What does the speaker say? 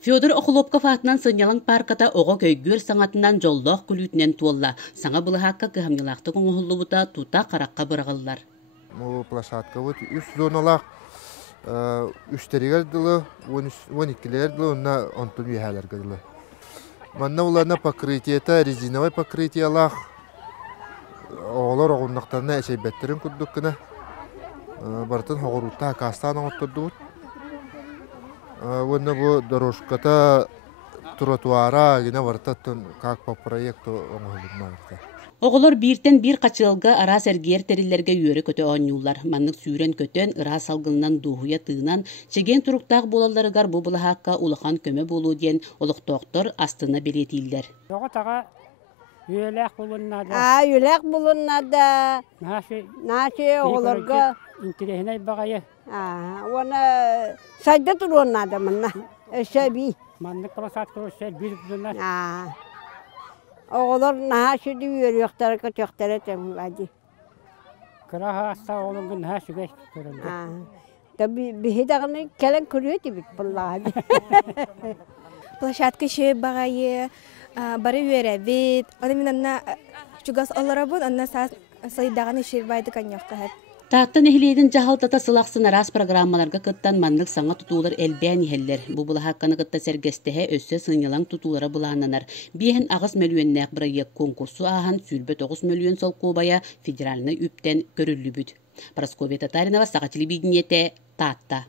Fyodor Okhulopkov atынан Сынялың парката оғы көйгөр саңатынан жоллоқ күлүтінен туолла. Саңа бұлығаққа кыхамнылақты көңілі бұта тута қараққа бұрағылар. Бұл площадка вот 3 зоналақ, 3-тәрігер дылы, 12-лер дылы, онна 10 үйәлер дылы. Манна оларына покрытиета, резиновай покрытиялақ, оғылар оғылнақтарына әшейбеттерін күрдік кіна. Бартын хоғырутта кастан оңыттырды бұд. Онна бұл дорожката тротуара гіне вартаттын как по проекту оңылынмағырды. Оғылар біртен бір қачылға ара сәргер тәрілерге үйері көте оңюлар. Маннық сүйрен көтен ыра салғынан дұғуя тыынан чеген тұруқтақ болаларығар бұл бұлахаққа улахан көмі болу ден олықтоқтыр астына белетейлер. Оғытаға үйелек болынады. Үйелек болынады. Наши оғыларға. Интерехіне бағайы. Оны сайда тұруынады мұнна. Өсәбі. Маннық қаласат көрсел бір бұлынады. Oğlar nahaşı diyor yoktar kötüktür etem hadi. Kıraha hasta oğlum nahaşı geç görüldü. Tabii bir hidağını kelen kuruyor tabii vallahi. Площадка şey bagayı bari verevet. Onu minanna çugas alarabın anna sayıdağını şey baydı kanyakta hep. Tahttan ehliyetin jahaltata sılaqsın aras programmalarga kıttan manlık sağa tutular elbän iheller. Bu bula hakkını kıtta sergestehe össe sınyalan tutulara bulananar. Bihen ağız milyonnak proyekt konkursu ahan sülbe 9 milyon sol kubaya federalini üpten görüllübüd. Praskovya Tatarinova, Sağa Televideniete, Tahta.